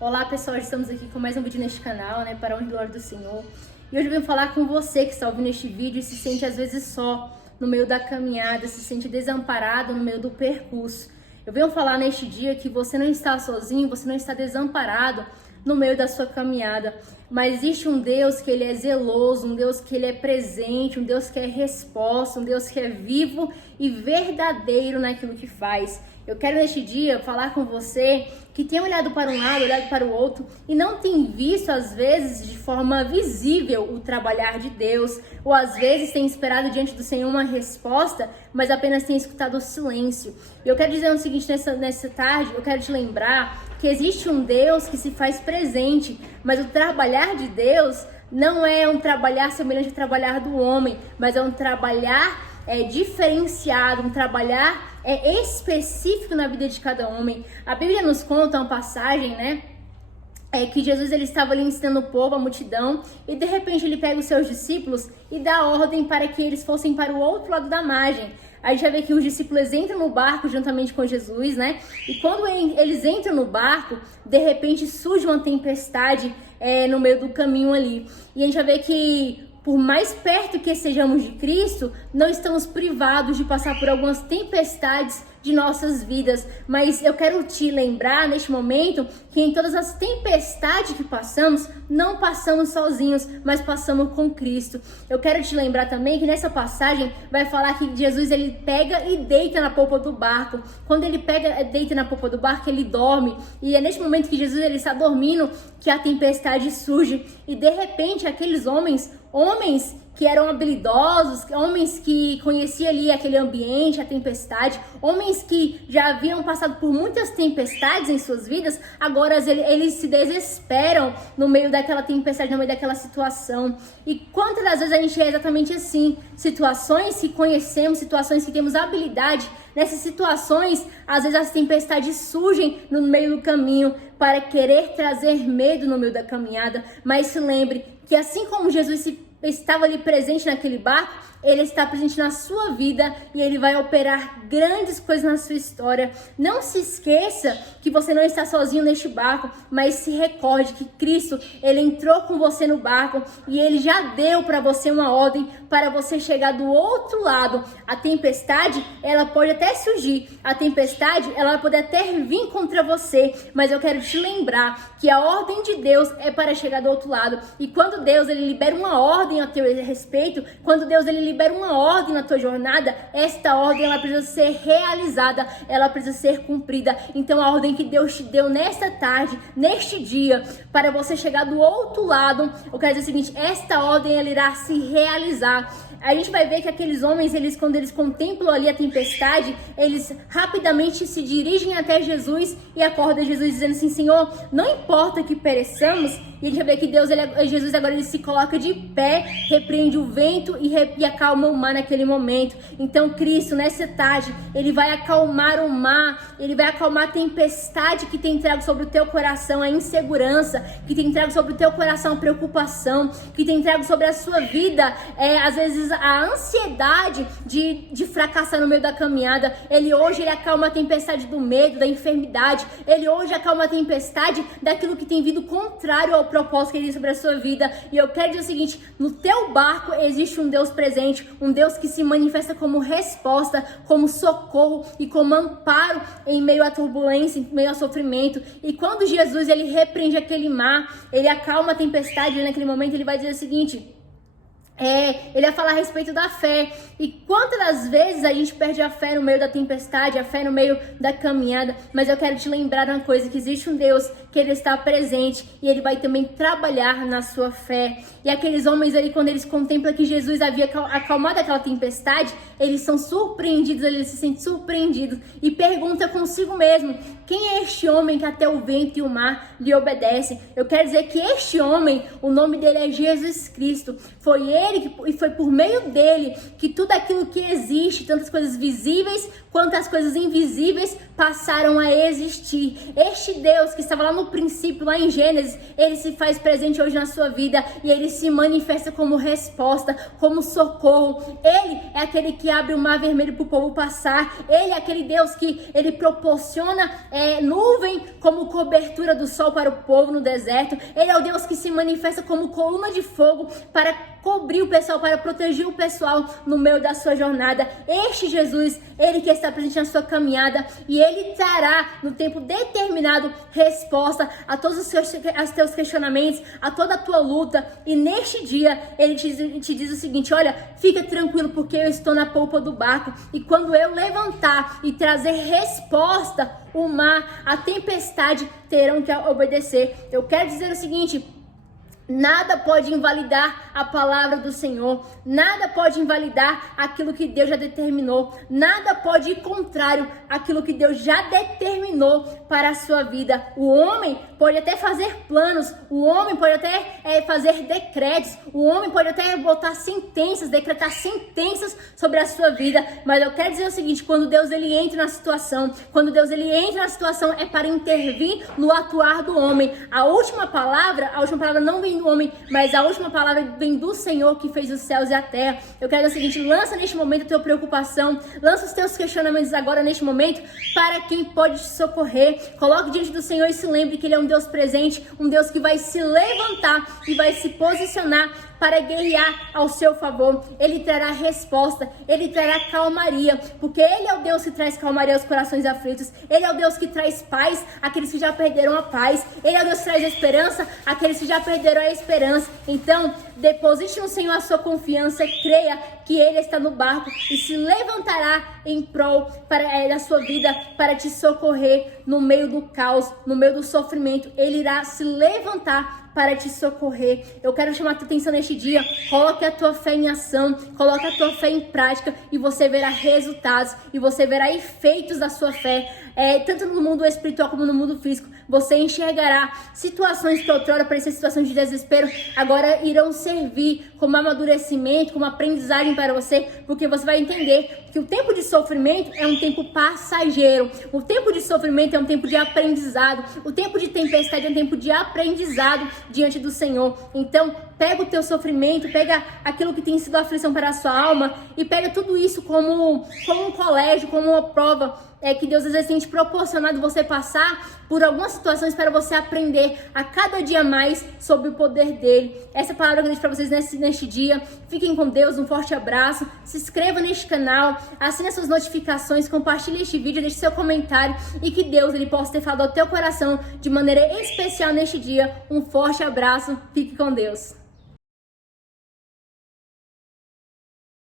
Olá pessoal, estamos aqui com mais um vídeo neste canal, para a honra e glória do Senhor. E hoje eu venho falar com você que está ouvindo este vídeo e se sente às vezes só no meio da caminhada, se sente desamparado no meio do percurso. Eu venho falar neste dia que você não está sozinho, você não está desamparado no meio da sua caminhada, mas existe um Deus que ele é zeloso, um Deus que ele é presente, um Deus que é resposta, um Deus que é vivo e verdadeiro naquilo que faz. Eu quero neste dia falar com você que tem olhado para um lado, olhado para o outro e não tem visto às vezes de forma visível o trabalhar de Deus, ou às vezes tem esperado diante do Senhor uma resposta, mas apenas tem escutado o silêncio. E eu quero dizer o seguinte nessa tarde, eu quero te lembrar que existe um Deus que se faz presente, mas o trabalhar de Deus não é um trabalhar semelhante ao trabalhar do homem, mas é um trabalhar diferenciado, um trabalhar específico na vida de cada homem. A Bíblia nos conta uma passagem, que Jesus ele estava ali ensinando o povo, a multidão, e de repente ele pega os seus discípulos e dá ordem para que eles fossem para o outro lado da margem. A gente vai ver que os discípulos entram no barco juntamente com Jesus, E quando eles entram no barco, de repente surge uma tempestade no meio do caminho ali. E a gente vai ver que por mais perto que estejamos de Cristo, não estamos privados de passar por algumas tempestades de nossas vidas, mas eu quero te lembrar neste momento que em todas as tempestades que passamos, não passamos sozinhos, mas passamos com Cristo. Eu quero te lembrar também que nessa passagem vai falar que Jesus ele pega e deita na polpa do barco. Quando ele deita na polpa do barco, ele dorme, e é neste momento que Jesus ele está dormindo que a tempestade surge, e de repente aqueles homens que eram habilidosos, homens que conheciam ali aquele ambiente, a tempestade, homens que já haviam passado por muitas tempestades em suas vidas, agora eles se desesperam no meio daquela tempestade, no meio daquela situação. E quantas das vezes a gente é exatamente assim? Situações que conhecemos, situações que temos habilidade, nessas situações, às vezes as tempestades surgem no meio do caminho para querer trazer medo no meio da caminhada, mas se lembre que assim como Jesus estava ali presente naquele barco, ele está presente na sua vida e ele vai operar grandes coisas na sua história. Não se esqueça que você não está sozinho neste barco, mas se recorde que Cristo, ele entrou com você no barco e ele já deu para você uma ordem para você chegar do outro lado. A tempestade, ela pode até surgir, a tempestade, ela pode até vir contra você, mas eu quero te lembrar que a ordem de Deus é para chegar do outro lado. E quando Deus, ele libera uma ordem a teu respeito, quando Deus, ele libera uma ordem na tua jornada, esta ordem ela precisa ser realizada, ela precisa ser cumprida. Então a ordem que Deus te deu nesta tarde, neste dia, para você chegar do outro lado, eu quero dizer o seguinte, esta ordem ela irá se realizar. A gente vai ver que aqueles homens, quando eles contemplam ali a tempestade, eles rapidamente se dirigem até Jesus e acordam Jesus dizendo assim, Senhor, não importa que pereçamos. E a gente vai ver que Jesus agora ele se coloca de pé, repreende o vento e acalma o mar naquele momento. Então Cristo, nessa tarde, ele vai acalmar o mar, ele vai acalmar a tempestade que tem trago sobre o teu coração, a insegurança, que tem trago sobre o teu coração a preocupação, que tem trago sobre a sua vida, às vezes a ansiedade de fracassar no meio da caminhada. Ele acalma a tempestade do medo, da enfermidade, ele hoje acalma a tempestade daquilo que tem vindo contrário ao propósito que ele tem sobre a sua vida. E eu quero dizer o seguinte, no teu barco existe um Deus presente, um Deus que se manifesta como resposta, como socorro e como amparo em meio à turbulência, em meio ao sofrimento. E quando Jesus ele repreende aquele mar, ele acalma a tempestade, naquele momento ele vai dizer o seguinte, ele vai falar a respeito da fé. E quantas das vezes a gente perde a fé no meio da tempestade, a fé no meio da caminhada. Mas eu quero te lembrar uma coisa, que existe um Deus que ele está presente e ele vai também trabalhar na sua fé. E aqueles homens ali, quando eles contemplam que Jesus havia acalmado aquela tempestade, eles são surpreendidos, eles se sentem surpreendidos e perguntam consigo mesmo, quem é este homem que até o vento e o mar lhe obedecem? Eu quero dizer que este homem, o nome dele é Jesus Cristo. Foi e foi por meio dele que tudo aquilo que existe, tanto as coisas visíveis quanto as coisas invisíveis, passaram a existir. Este Deus que estava lá no princípio, lá em Gênesis, ele se faz presente hoje na sua vida e ele se manifesta como resposta, como socorro. Ele é aquele que abre o mar vermelho para o povo passar. Ele é aquele Deus que ele proporciona nuvem como cobertura do sol para o povo no deserto. Ele é o Deus que se manifesta como coluna de fogo para cobrir o pessoal, para proteger o pessoal no meio da sua jornada. Este Jesus, ele que está presente na sua caminhada, e ele trará no tempo determinado resposta a todos os teus questionamentos, a toda a tua luta. E neste dia ele te diz o seguinte: olha, fica tranquilo, porque eu estou na polpa do barco, e quando eu levantar e trazer resposta, o mar, a tempestade terão que obedecer. Eu quero dizer o seguinte: nada pode invalidar a palavra do Senhor, nada pode invalidar aquilo que Deus já determinou, nada pode ir contrário àquilo que Deus já determinou para a sua vida. O homem pode até fazer planos, o homem pode até fazer decretos, o homem pode até botar sentenças, decretar sentenças sobre a sua vida, mas eu quero dizer o seguinte: quando Deus ele entra na situação, é para intervir no atuar do homem. A última palavra não vem do homem, mas a última palavra vem do Senhor que fez os céus e a terra. Eu quero dizer o seguinte: lança neste momento a tua preocupação, lança os teus questionamentos agora neste momento para quem pode te socorrer. Coloque diante do Senhor e se lembre que Ele é um Deus presente, um Deus que vai se levantar e vai se posicionar para guerrear ao seu favor. Ele trará resposta, ele trará calmaria, porque ele é o Deus que traz calmaria aos corações aflitos. Ele é o Deus que traz paz àqueles que já perderam a paz. Ele é o Deus que traz esperança àqueles que já perderam a esperança. Então, deposite no Senhor a sua confiança, creia que Ele está no barco e se levantará em prol da sua vida para te socorrer no meio do caos, no meio do sofrimento. Ele irá se levantar para te socorrer. Eu quero chamar a tua atenção neste dia. Coloque a tua fé em ação, coloque a tua fé em prática e você verá resultados e você verá efeitos da sua fé, tanto no mundo espiritual como no mundo físico. Você enxergará situações que outrora pareciam situações de desespero, agora irão servir como amadurecimento, como aprendizagem para você, porque você vai entender que o tempo de sofrimento é um tempo passageiro, o tempo de sofrimento é um tempo de aprendizado, o tempo de tempestade é um tempo de aprendizado diante do Senhor. Então, pega o teu sofrimento, pega aquilo que tem sido aflição para a sua alma e pega tudo isso como um colégio, como uma prova que Deus às vezes tem te proporcionado você passar por algumas situações para você aprender a cada dia mais sobre o poder dele. Essa palavra que eu deixo para vocês neste dia. Fiquem com Deus, um forte abraço, se inscreva neste canal, assine as suas notificações, compartilhe este vídeo, deixe seu comentário e que Deus ele possa ter falado ao teu coração de maneira especial neste dia. Um forte abraço, fique com Deus.